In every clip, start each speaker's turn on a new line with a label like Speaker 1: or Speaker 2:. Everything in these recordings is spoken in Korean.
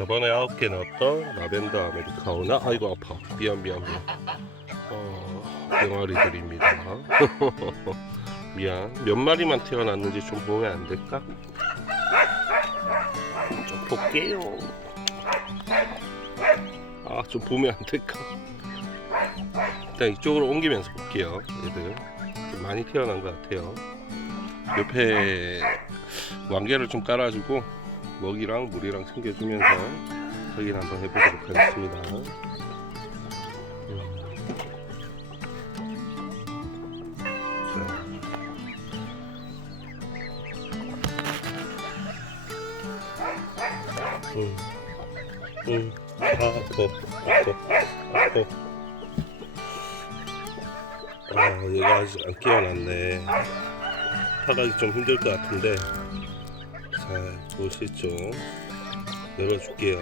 Speaker 1: 저번에 아홉 개 넣었던 라벤더 아메리카노나? 아이고 아파. 미안 미안 미안. 어 병아리들입니다. 미안. 몇 마리만 태어났는지 좀 보면 안 될까? 좀 볼게요. 아 좀 보면 안 될까? 일단 이쪽으로 옮기면서 볼게요 얘들. 좀 많이 태어난 것 같아요. 옆에 왕개를 좀 깔아주고 먹이랑 물이랑 챙겨주면서 확인 한번 해보도록 하겠습니다. 자. 응, 응, 아, 아파, 아파, 아파. 아, 얘가 아직 안 깨어났네. 파가기 좀 힘들 것 같은데. 자, 보시죠. 열어줄게요.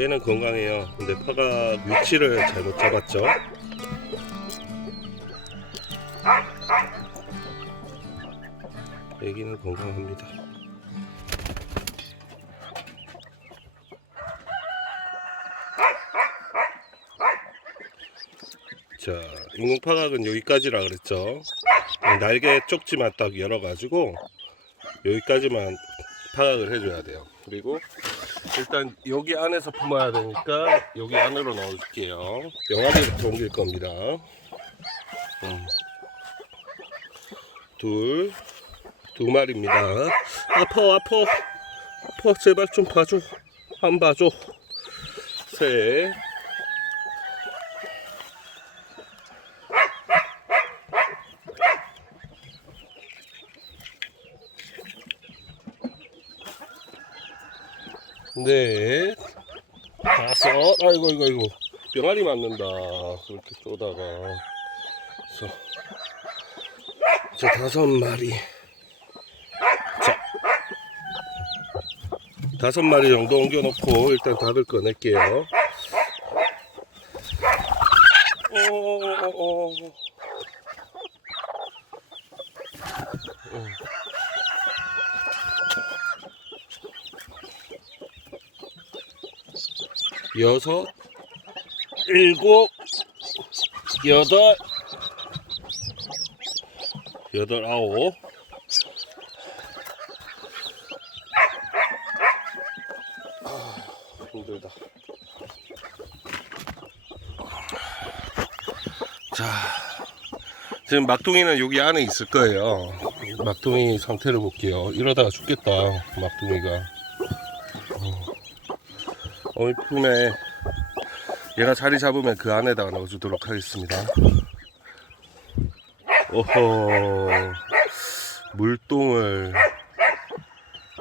Speaker 1: 얘는 건강해요. 근데 파가 위치를 잘못 잡았죠. 애기는 건강합니다. 자, 인공파각은 여기까지라 그랬죠. 날개 쪽지만 딱 열어가지고 여기까지만 파각을 해줘야 돼요. 그리고 일단 여기 안에서 품어야 되니까 여기 안으로 넣어줄게요. 병아리부터 옮길 겁니다. 음. 둘, 두 마리입니다. 아파, 아파, 아파. 제발 좀 봐줘. 한 봐줘. 셋. 네. 다섯. 아이고, 이거, 이거. 병아리 맞는다. 그렇게 쏘다가. 그래서. 자, 다섯 마리. 자. 다섯 마리 정도 옮겨놓고, 일단 닭을 꺼낼게요. 어, 어, 어, 어. 여섯, 일곱, 여덟, 여덟, 아홉. 아, 힘들다. 자, 지금 막둥이는 여기 안에 있을 거예요. 막둥이 상태를 볼게요. 이러다가 죽겠다, 막둥이가. 품에 얘가 자리 잡으면 그 안에다가 넣어주도록 하겠습니다. 오호 물똥을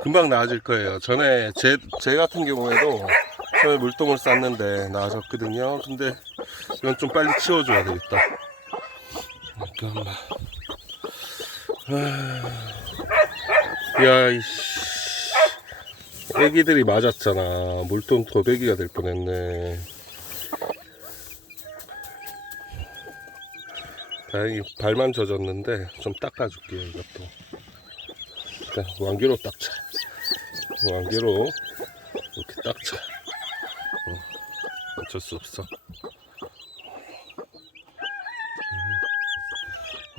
Speaker 1: 금방 나아질 거예요. 전에 제, 제 같은 경우에도 처음에 물똥을 쌌는데 나아졌거든요. 근데 이건 좀 빨리 치워줘야 되겠다. 잠깐만. 아, 야, 이씨. 애기들이 맞았잖아. 물돈 도배기가 될 뻔했네. 다행히 발만 젖었는데 좀 닦아줄게요 이것도. 일단 왕기로 닦자. 왕기로 이렇게 닦자. 어, 어쩔 수 없어.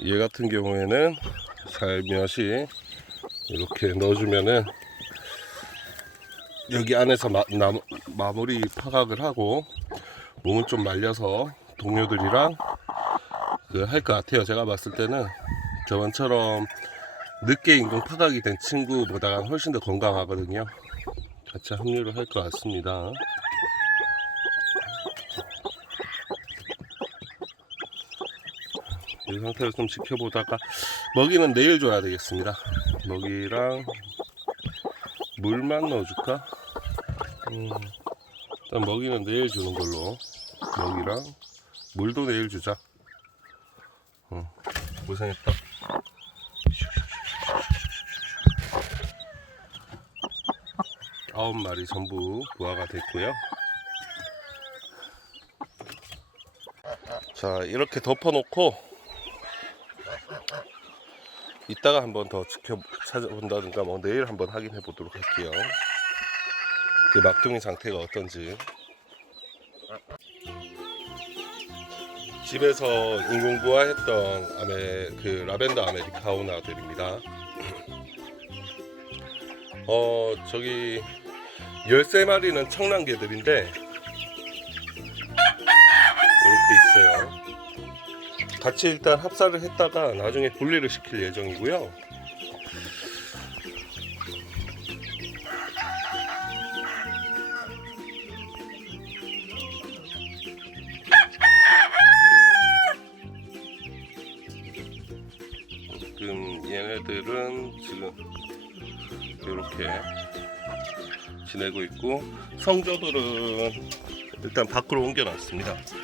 Speaker 1: 음, 얘 같은 경우에는 살며시 이렇게 넣어주면은 여기 안에서 마, 나, 마무리 파각을 하고 몸은 좀 말려서 동료들이랑 그 할 것 같아요. 제가 봤을 때는 저번처럼 늦게 인공 파각이 된 친구보다 훨씬 더 건강하거든요. 같이 합류를 할 것 같습니다. 이 상태를 좀 지켜보다가 먹이는 내일 줘야 되겠습니다. 먹이랑 물만 넣어줄까? 음, 일단 먹이는 내일 주는 걸로. 먹이랑 물도 내일 주자. 어, 고생했다. 아홉 마리 전부 부화가 됐고요. 자 이렇게 덮어 놓고 이따가 한번 더 지켜 찾아본다든가 뭐 내일 한번 확인해 보도록 할게요. 그 막둥이 상태가 어떤지. 집에서 인공부화했던 아메 그 라벤더 아메리카오나들입니다. 어 저기 13마리는 청란개들인데 이렇게 있어요. 같이 일단 합사를 했다가 나중에 분리를 시킬 예정이고요. 지금 얘네들은 지금 이렇게 지내고 있고 성조들은 일단 밖으로 옮겨놨습니다.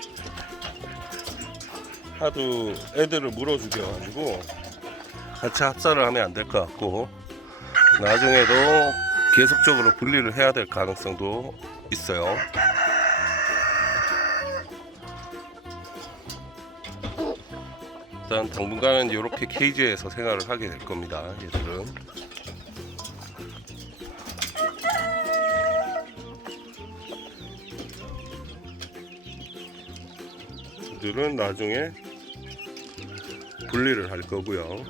Speaker 1: 하도 애들을 물어주겨가지고 같이 합사를 하면 안 될 것 같고 나중에도 계속적으로 분리를 해야 될 가능성도 있어요. 일단 당분간은 이렇게 케이지에서 생활을 하게 될 겁니다. 얘들은. 들은 나중에 분리를 할 거고요.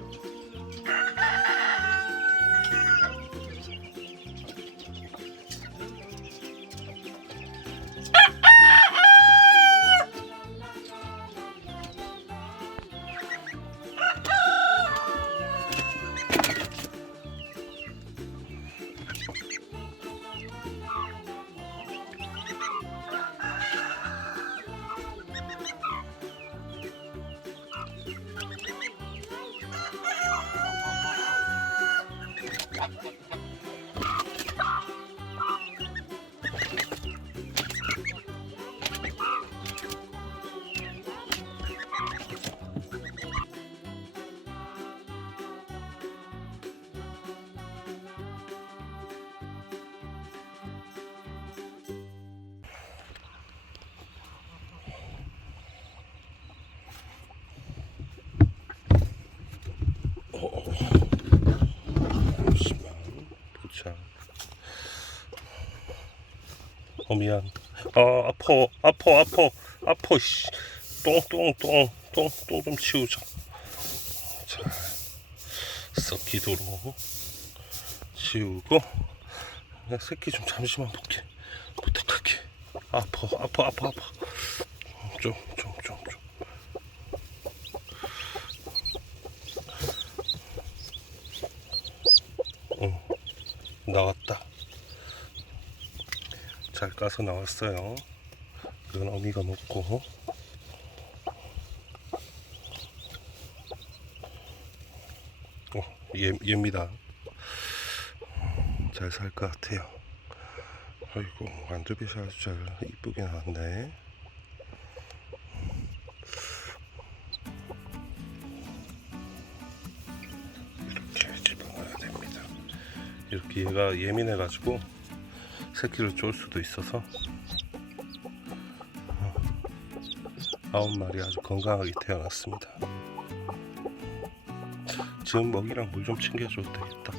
Speaker 1: 어 미안. 아 아파 아파 아파 아파 씨. 똥똥똥 똥 똥 좀 치우자. 자 썩기도록 치우고 야, 새끼 좀 잠시만 볼게 부탁할게. 아파 아파 아파 아파. 좀 좀 좀 좀. 나왔다. 잘 까서 나왔어요. 이건 어미가 먹고. 어, 얘, 얘입니다. 잘 살 것 같아요. 아이고, 완두빛이 아주 잘 이쁘게 나왔네. 이렇게 집어넣어야 됩니다. 이렇게 얘가 예민해가지고 새끼를 쫄 수도 있어서 어, 아홉 마리 아주 건강하게 태어났습니다. 지금 먹이랑 물 좀 챙겨줘도 되겠다.